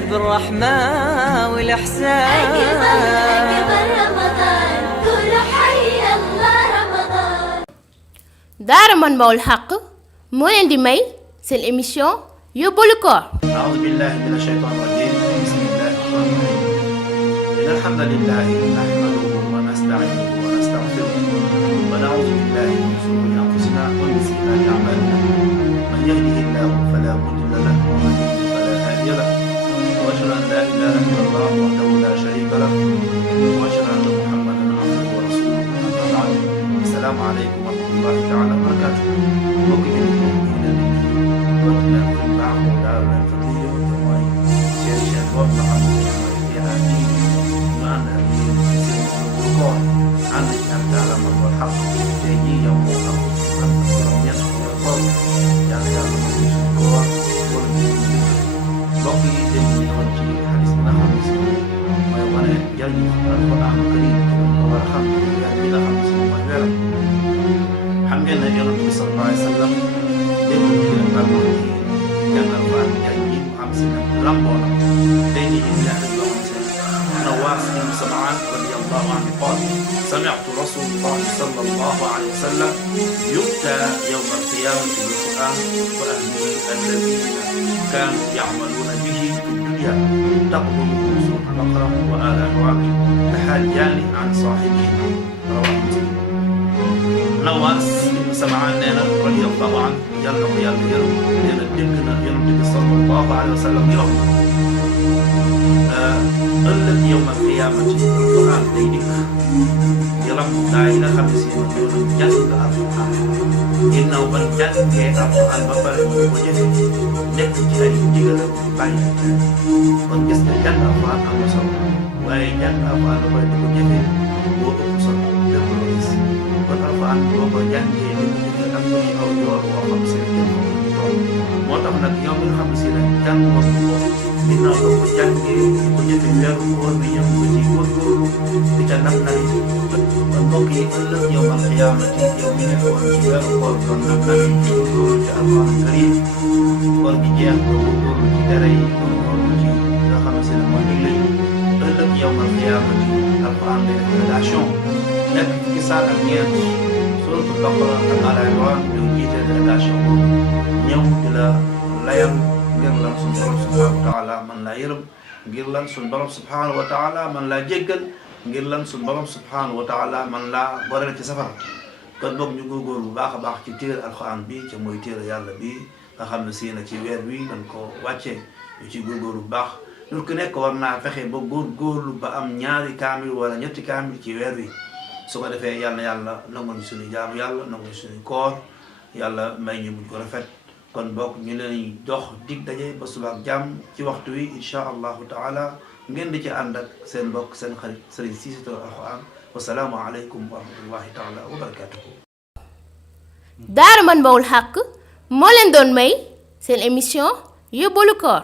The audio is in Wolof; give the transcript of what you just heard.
بالرحمة والإحسان أكبر رمضان قول حي الله رمضان. daara Manbahoul Haqqi moo leen di may seen émission yóbbalu koor. أعوذ بالله من الشيطان الرجيم بسم الله الرحمن الرحيم إن الحمد لله نحمده ونستعينه ونستغفره ونعوذ بالله من شرور أنفسنا ومن سيئات أعمالنا من يهده الله فلا مضل له ومن يضلل فلا هادي له وأشهد أن لا إله إلا الله وحده لا شريك له وأشهد أن محمدا عبده ورسوله أما بعد السلام عليكم ورحمة الله تعالى وبركاته. xam ngeen ne yonent bi sallallahu alayhi wa sallam dégg nga ñu ne wax ci jàngal waa jaay yi mu am si nag lamboo na tey jii indi naa rek loo xam ne Nawaas ibn Sam'aan radiyallahu anhu qaal sami'tu rasulallahi sallallahu alayhi wa sallam yu'taa yawma al-qiyaamati bil-Qur'aan wa ahlihi alladhiina kaanuu ya'maluuna bihi fi dunya taqdumuhum suuratul Baqara wa aali Imraan tahaajaani an saahibihimaa rawaahu Muslim. Nawaas ibn Sam'aan nee na radiyallahu anhu yàlla na ko yàlla yërëm nee na dégg na yonent bi sallallahu alayhi wa sallam di wax ëllëg yawmal qiyaamati Alxuraan day dikk yaram gaa yi nga xam ne si ñoo doon jàng Alxuraan ginnaaw ban jàngee Alxuraan ba pare ñu ko jëfe nekk ci ay ndigalam bàyyi kon gis nga jàng Alxuraan am na solo waaye jàng Alxuraan ba pare di ko jëfe moo ëpp solo lépp loo gis kon Alxuraan boo ko jàngee li mu jëfe am ko ci aw yoon boo xam seen jëm moo tax nag yow mi nga xam ne si nag jàng woon ko ginnaaw ba ko jàngee di ko jëfe weeru koor bi ñëw ko ci góorgóorlu di ca naf nari kon mbokk yi ëllëg yawmal qiyaamati yow mi nekkoon ci weeru koor doon naf nari góorgóorlu ci Alxuraan karim koor gi jeex nga góorgóorlu ci tere yi góorgóorlu ci nga xam ne si ne mooy digle yi ëllëg yawmal qiyaamati Alxuraan day def délégation nekk ci saar ak ñeent suuratul Baqara ak Aali Imraan ñoo jiite délégation boobu ñëw di la layal ngir lan suñu borom subhanahu wa taala man laa yërëm ngir lan suñu borom subhanahu wa taala man laa jéggal ngir lan suñu borom subhanahu wa taala man laa goreel ci safara kon boog ñu góorgóorlu bu baax a baax ci téere alxuraan bi ca mooy téere yàlla bi nga xam ne si na ci weer wi dañ ko wàccee ñu ci góorgóorlu bu baax nit ku nekk war naa fexe ba góorgóorlu ba am ñaari kaamil wala ñetti kaamil ci weer wi su ko defee yàlla nangu ñu suñu jaamu yàlla nangu ñu suñu koor yàlla may ñu buñ ko rafet kon bokk ñu leen dox dig daje ba suba ak jàmm ci waxtu wi insha allahu taala ngeen di ci ànd ak seen mbokk seen xarit Serigne Cissé Touré Alxuraan wasalaamu aleykum wa rahmatullahi taala wa barakatuhu. daara Manbahoul Haqqi moo leen doon may seen émission yóbbalu koor.